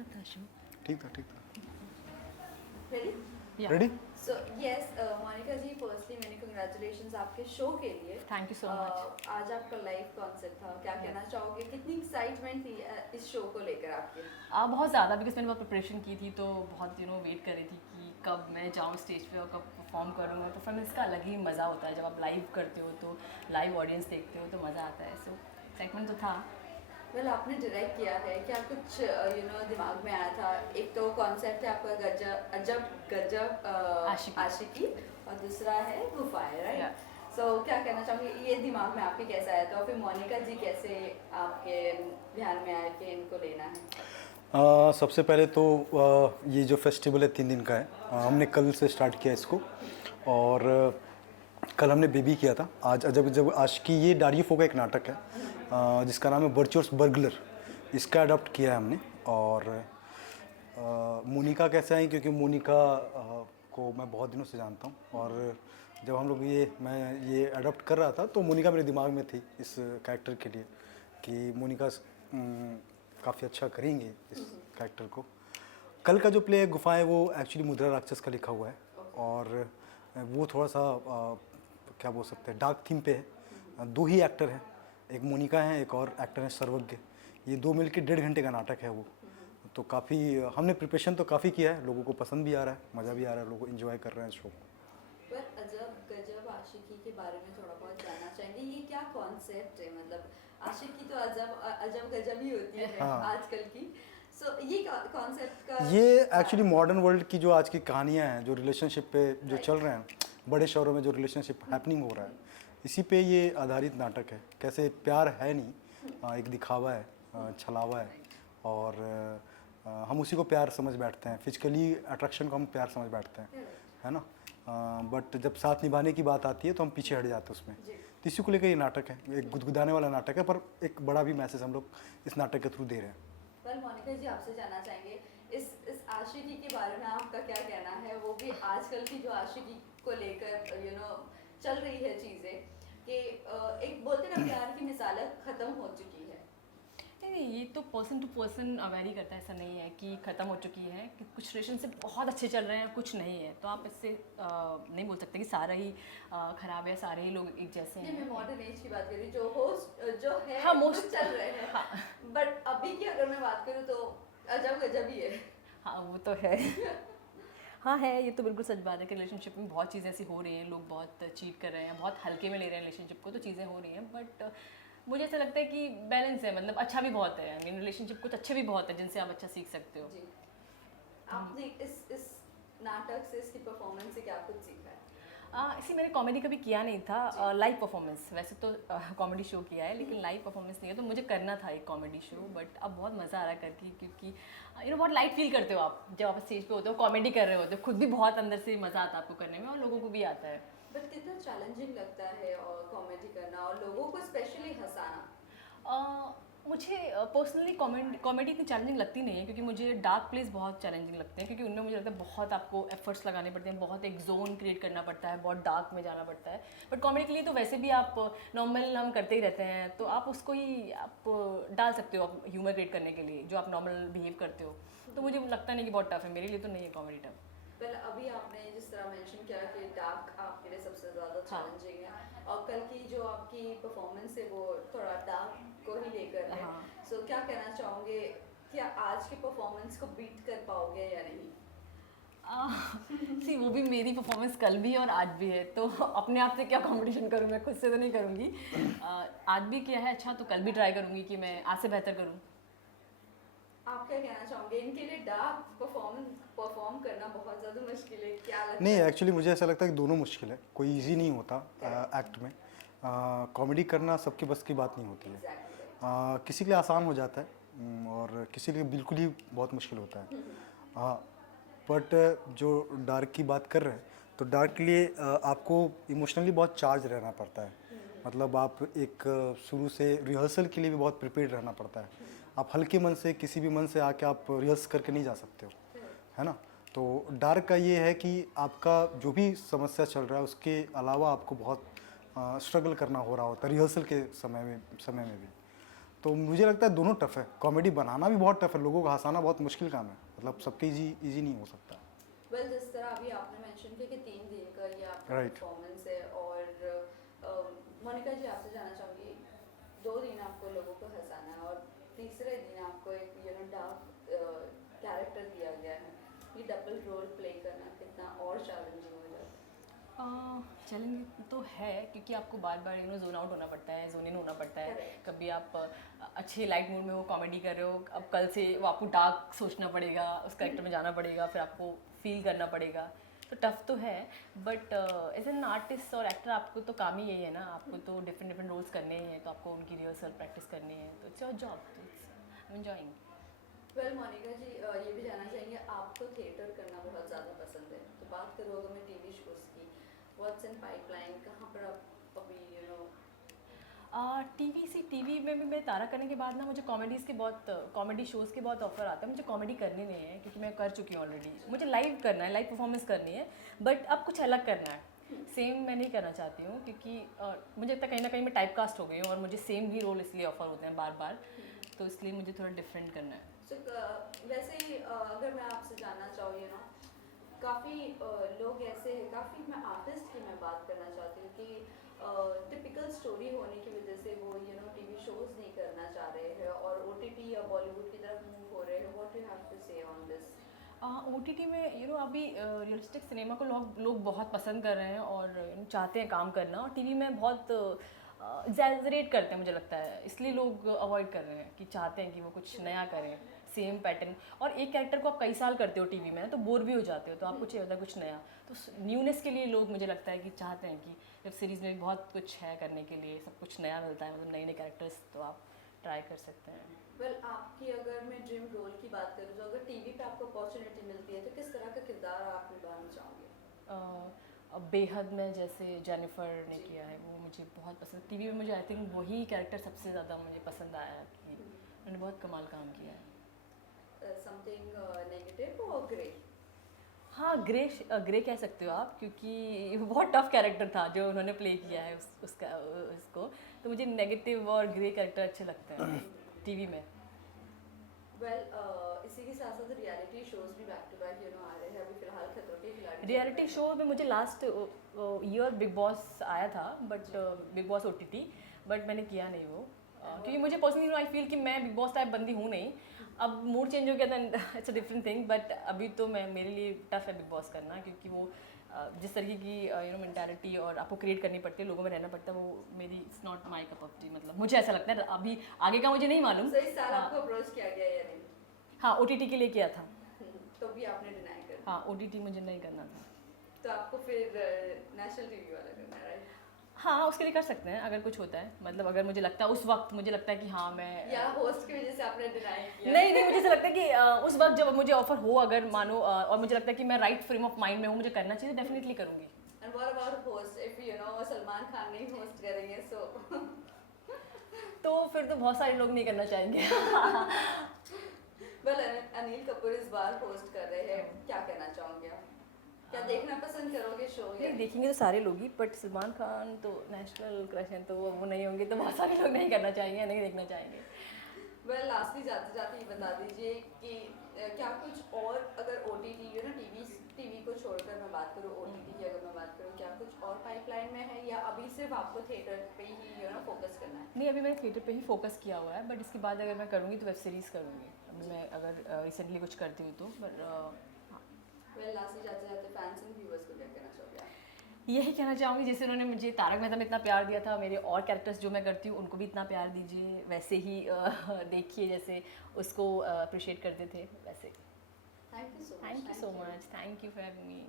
कैसा था शो? ठीक था ठीक था। Ready? Yeah. Ready? So yes Monika ji, firstly मैंने कंग्रेचुलेशंस आपके शो के लिए। Thank you so much. आज आपका लाइव कॉन्सर्ट था, क्या कहना चाहोगे? कितनी एक्साइटमेंट थी इस शो को लेकर आपके? बहुत ज़्यादा, बिकॉज मैंने बहुत प्रिपरेशन की थी, तो बहुत वेट कर रही थी कि कब मैं जाऊँ स्टेज पे और कब परफॉर्म करूँगा। तो फिर इसका अलग ही मज़ा होता है जब आप लाइव करते हो, तो लाइव ऑडियंस देखते हो तो मज़ा आता है। सो एक्साइटमेंट तो था। वेल आपने डायरेक्ट किया है, क्या कुछ दिमाग में आया था? एक तो कॉन्सेप्ट है आपका गजब अजब गजब आशिकी, और दूसरा है गुफाएं, राइट? Yeah. सो क्या कहना चाहोगे, ये दिमाग में आपके कैसे आया था, और फिर मोनिका जी कैसे आपके ध्यान में आया कि इनको लेना है? सबसे पहले तो ये जो फेस्टिवल है 3 दिन का है, हमने कल से स्टार्ट किया इसको। और कल हमने बेबी किया था। आज अजब जब आशिकी, ये डारियो का एक नाटक है जिसका नाम है वर्चुअस बर्गलर। इसका अडॉप्ट किया है हमने। और मोनिका कैसे आई, क्योंकि मोनिका को मैं बहुत दिनों से जानता हूँ, और जब हम लोग मैं ये अडॉप्ट कर रहा था तो मोनिका मेरे दिमाग में थी इस कैरेक्टर के लिए, कि मोनिका काफ़ी अच्छा करेंगे इस कैरेक्टर को। कल का जो प्ले है गुफाएं, वो एक्चुअली मुद्रा राक्षस का लिखा हुआ है, और वो थोड़ा सा क्या बोल सकते हैं, डार्क थीम पे है। 2 ही एक्टर हैं, एक मोनिका है, एक और एक्टर है सर्वज्ञ। ये 2 मिलकर 1.5 घंटे का नाटक है वो। तो काफ़ी हमने प्रिपरेशन तो काफ़ी किया है, लोगों को पसंद भी आ रहा है, मज़ा भी आ रहा है, लोग इन्जॉय कर रहे हैं शो को। पर अजब गजब आशिकी के बारे में थोड़ा बहुत जानना चाहेंगे, ये क्या कॉन्सेप्ट है? मतलब आशिकी तो अजब अजब गजब ही होती है हाँ। आजकल की। सो ये कॉन्सेप्ट का ये एक्चुअली मॉडर्न वर्ल्ड की जो आज की कहानियाँ हैं, जो रिलेशनशिप पे जो चल रहे हैं, बड़े शहरों में जो रिलेशनशिप हैपनिंग हो रहा है, इसी पे ये आधारित नाटक है। कैसे प्यार है नहीं, एक दिखावा है, छलावा है, और हम उसी को प्यार समझ बैठते हैं। फिजिकली अट्रैक्शन को हम प्यार समझ बैठते हैं, है ना। बट जब साथ निभाने की बात आती है तो हम पीछे हट जाते हैं उसमें। तो इसी को लेकर ये नाटक है, एक गुदगुदाने वाला नाटक है, पर एक बड़ा भी मैसेज हम लोग इस नाटक के थ्रू दे रहे हैं। पर मोनिका जी, आपसे जानना चाहेंगे इस आशिकी के बारे में आपका क्या कहना है? वो भी आजकल की जो आशिकी को लेकर चल रही है चीज़ें, कि एक बोलते ना प्यार की मिसालें ख़त्म हो चुकी है। नहीं, ये तो पर्सन टू पर्सन वेरी करता है। ऐसा नहीं है कि ख़त्म हो चुकी है, कि कुछ रिलेशनशिप बहुत अच्छे चल रहे हैं, कुछ नहीं है। तो आप इससे नहीं बोल सकते कि सारा ही ख़राब है, सारे ही लोग एक जैसे नहीं, हैं। मैं मॉडर्न एज की बात कर रही हूँ, जो होस्ट जो है हाँ, वो most- चल रहे हैं। हाँ। बट अभी की अगर मैं बात करूँ तो अजब गजब ही है। हाँ, वो तो है। हाँ है, ये तो बिल्कुल सच बात है कि रिलेशनशिप में बहुत चीज़ें ऐसी हो रही हैं, लोग बहुत चीट कर रहे हैं, बहुत हल्के में ले रहे हैं रिलेशनशिप को, तो चीज़ें हो रही हैं। बट मुझे ऐसा लगता है कि बैलेंस है, मतलब अच्छा भी बहुत है। आई मीन रिलेशनशिप कुछ अच्छे भी बहुत है जिनसे आप अच्छा सीख सकते हो। जी, आपने इस नाटक से, इसकी परफॉर्मेंस से क्या कुछ सीखा है? इसी मैंने कॉमेडी कभी किया नहीं था, लाइव परफॉर्मेंस। वैसे तो कॉमेडी शो किया है, लेकिन लाइव परफॉर्मेंस नहीं है। तो मुझे करना था एक कॉमेडी शो, बट अब बहुत मज़ा आ रहा है करके, क्योंकि बहुत लाइट फील करते हो आप जब आप स्टेज पे होते हो, कॉमेडी कर रहे होते हो, खुद भी बहुत अंदर से मज़ा आता है आपको करने में, और लोगों को भी आता है। बट कितना चैलेंजिंग लगता है और कॉमेडी करना और लोगों को स्पेशली हंसाना? मुझे पर्सनली कॉमेडी इतनी चैलेंजिंग लगती नहीं है, क्योंकि मुझे डार्क प्लेस बहुत चैलेंजिंग लगते हैं, क्योंकि उनमें मुझे लगता है बहुत आपको एफर्ट्स लगाने पड़ते हैं, बहुत एक जोन क्रिएट करना पड़ता है, बहुत डार्क में जाना पड़ता है। बट कॉमेडी के लिए तो वैसे भी आप नॉर्मल हम करते ही रहते हैं, तो आप उसको ही आप डाल सकते हो आप ह्यूमर क्रिएट करने के लिए, जो आप नॉर्मल बिहेव करते हो। तो मुझे लगता नहीं कि बहुत टफ है, मेरे लिए तो नहीं है कॉमेडी टफ। पहले अभी आपने जिस तरह मेंशन किया कि डार्क आपके लिए सबसे ज़्यादा चैलेंजिंग है, और कल की जो आपकी परफॉर्मेंस है वो थोड़ा डार्क को ही लेकर है। हाँ। सो क्या कहना चाहोगे, क्या आज की परफॉर्मेंस को बीट कर पाओगे या नहीं? सी, वो भी मेरी परफॉर्मेंस कल भी है और आज भी है, तो अपने आप से क्या कंपटीशन करूँ, मैं खुद से तो नहीं करूँगी। आज भी किया है अच्छा, तो कल भी ट्राई करूँगी कि मैं आज से बेहतर करूँ। आप क्या कहना चाहोगे, इनके लिए डार्क परफॉर्म करना बहुत ज़्यादा मुश्किल है, क्या लगता नहीं, है? एक्चुअली मुझे ऐसा लगता है कि दोनों मुश्किल है, कोई इजी नहीं होता एक्ट में। कॉमेडी करना सबके बस की बात नहीं होती है। Exactly. किसी के लिए आसान हो जाता है, और किसी के लिए बिल्कुल ही बहुत मुश्किल होता है। बट जो डार्क की बात कर रहे हैं, तो डार्क के लिए आपको इमोशनली बहुत चार्ज रहना पड़ता है। मतलब आप एक शुरू से रिहर्सल के लिए भी बहुत प्रिपेयर्ड रहना पड़ता है। आप हल्के मन से, किसी भी मन से आके आप रिहर्स करके नहीं जा सकते हो, है ना। तो डार्क का ये है कि आपका जो भी समस्या चल रहा है उसके अलावा आपको बहुत स्ट्रगल करना हो रहा होता है रिहर्सल के समय में भी। तो मुझे लगता है दोनों टफ है, कॉमेडी बनाना भी बहुत टफ है, लोगों को हंसाना बहुत मुश्किल काम है, मतलब सबके इजी नहीं हो सकता। वेल जिस तरह अभी आपने मेंशन किया कि 3 दिन का ये आपका Right. परफॉर्मेंस है और मोनिका जी आपसे जानना चाहूँगी 2 दिन आपको लोगों को हंसाना है और तीसरे दिन आपको एक डार्क कैरेक्टर दिया गया है, ये डबल रोल प्ले करना कितना और चैलेंजिंग हो जाता है? चैलेंज तो है क्योंकि आपको बार बार जोन आउट होना पड़ता है, जोन इन होना पड़ता है। Correct. कभी आप अच्छे लाइट मूड में वो कॉमेडी कर रहे हो, अब कल से वो आपको डार्क सोचना पड़ेगा, उस कैरेक्टर में जाना पड़ेगा, फिर आपको फील करना पड़ेगा, तो टफ तो है। बट एज एन आर्टिस्ट और एक्टर आपको तो काम ही यही है ना, आपको तो डिफरेंट रोल्स करने ही हैं, तो आपको उनकी रिहर्सल प्रैक्टिस करनी है, तो इट्स योर जॉब, तो इट्स एंजॉइंग। वेल मोनिका जी ये भी जानना चाहेंगे आपको थिएटर करना बहुत ज़्यादा पसंद है, तो बात करूँ अगर मैं टीवी शोज़ की, व्हाट्स इन पाइपलाइन, कहाँ पर आप अभी टीवी में भी मैं तारा करने के बाद ना मुझे कॉमेडी शोज़ के बहुत ऑफर आते हैं, मुझे कॉमेडी करनी नहीं है क्योंकि मैं कर चुकी हूँ ऑलरेडी, मुझे लाइव करना है, लाइव परफॉर्मेंस करनी है, बट अब कुछ अलग करना है, सेम मैं नहीं करना चाहती हूँ क्योंकि मुझे लगता है कहीं ना कहीं मैं टाइप कास्ट हो गई हूँ और मुझे सेम ही रोल इसलिए ऑफर होते हैं बार बार, तो इसलिए मुझे थोड़ा डिफरेंट करना है। वैसे ही अगर मैं आपसे जानना चाहूँ काफ़ी लोग ऐसे हैं, काफ़ी मैं आर्टिस्ट की मैं बात करना चाहती हूँ कि टिपिकल स्टोरी होने की वजह से वो टीवी शोज़ नहीं करना चाह रहे हैं और ओटीटी या बॉलीवुड की तरफ मूव हो रहे हैं, व्हाट यू हैव टू से ऑन दिस? OTT में अभी रियलिस्टिक सिनेमा को लोग बहुत पसंद कर रहे हैं और चाहते हैं काम करना, और टीवी में बहुत एग्जैजरेट करते हैं मुझे लगता है, इसलिए लोग अवॉइड कर रहे हैं कि चाहते हैं कि वो कुछ नया करें, सेम पैटर्न, और एक कैरेक्टर को आप कई साल करते हो टीवी में ना तो बोर भी हो जाते हो, तो आपको चाहिए होता है कुछ नया, तो न्यूनेस के लिए लोग मुझे लगता है कि चाहते हैं कि वेब सीरीज़ में भी बहुत कुछ है करने के लिए, सब कुछ नया मिलता है, मतलब नए नए कैरेक्टर्स, तो आप ट्राई कर सकते हैं। वेल आपकी अगर मैं ड्रीम रोल की बात करूँ तो अगर टीवी पे आपको अपॉर्चुनिटी मिलती है तो किस तरह का किरदार आप निभाना चाहोगे? अब बेहद में जैसे जेनिफर ने किया है वो मुझे बहुत पसंद, टीवी में मुझे आई थिंक वही कैरेक्टर सबसे ज़्यादा मुझे पसंद आया कि उन्होंने बहुत कमाल काम किया है। समथिंग नेगेटिव और ग्रे? हाँ, ग्रे कह सकते हो आप, क्योंकि वो बहुत टफ कैरेक्टर था जो उन्होंने प्ले किया है उसको, तो मुझे नेगेटिव और ग्रे कैरेक्टर अच्छे लगते हैं टीवी में। वेल इसी के साथ साथ रियलिटी शोज भी बैक टू बैक आ रहे हैं, अभी फिलहाल खतरों के खिलाड़ी रियलिटी शो में मुझे लास्ट ईयर बिग बॉस आया था, but big boss OTT, but मैंने किया नहीं वो, क्योंकि मुझे पर्सनली आई फील कि मैं बिग बॉस टाइप बंदी हूँ नहीं, अब मूड चेंज हो गया था, it's a different thing, but अभी तो मेरे लिए टफ है बिग बॉस करना, क्योंकि वो जिस तरीके की मेंटालिटी और आपको क्रिएट करनी पड़ती है, लोगों में रहना पड़ता है, वो मेरी it's not my cup of T, मतलब मुझे ऐसा लगता है, अभी आगे का मुझे नहीं मालूम। इस साल आपको अप्रोच किया गया या नहीं? हाँ, OTT के लिए किया था। तो भी आपने डिनाई कर दिया? हाँ, OTT मुझे नहीं करना था। तो आपको फिर नेशनल टीवी वाला करना है, राइट? हाँ, उसके लिए कर सकते हैं अगर कुछ होता है, मतलब अगर मुझे लगता है उस वक्त मुझे लगता है कि हाँ मैं या होस्ट की वजह से आपने डिनाई किया? नहीं, मुझे ऐसा लगता है कि उस वक्त जब मुझे ऑफर हो, अगर मानो और मुझे लगता है कि मैं राइट फ्रेम ऑफ माइंड में हूँ, मुझे करना चाहिए, डेफिनेटली करूँगी। And what about host, if Salman Khan नहीं होस्ट करेंगे सो तो फिर तो बहुत सारे लोग नहीं करना चाहेंगे। वेल अनिल कपूर इस बार होस्ट कर रहे हैं, क्या कहना चाहोगे आप? क्या देखना पसंद करोगे शो? नहीं, देखेंगे तो सारे लोग ही, बट सलमान खान तो नेशनल क्रश हैं, तो वो नहीं होंगे, तो बहुत सारे लोग नहीं करना चाहेंगे, नहीं देखना चाहेंगे। वेल लास्टली जाते जाते ये बता दीजिए कि क्या कुछ और अगर OTT टीवी को छोड़कर मैं बात करूँ, OTT की अगर मैं बात करूँ, क्या कुछ और पाइपलाइन में है या अभी सिर्फ आपको थिएटर पे ही फोकस करना है? नहीं, अभी मैंने थिएटर पे ही फोकस किया हुआ है, बट इसके बाद अगर मैं करूँगी तो वेब सीरीज़ करूँगी, अभी मैं अगर रिसेंटली कुछ करती हूँ तो। वेल लास्टली जाते जाते फैंस एंड व्यूअर्स को क्या कहना चाहोगे आप? यही कहना चाहूँगी, जैसे उन्होंने मुझे तारक मेहता में इतना प्यार दिया था, मेरे और कैरेक्टर्स जो मैं करती हूँ उनको भी इतना प्यार दीजिए, वैसे ही देखिए जैसे उसको अप्रिशिएट करते थे वैसे। Thank you so much. Thank you so much, thank you for having me.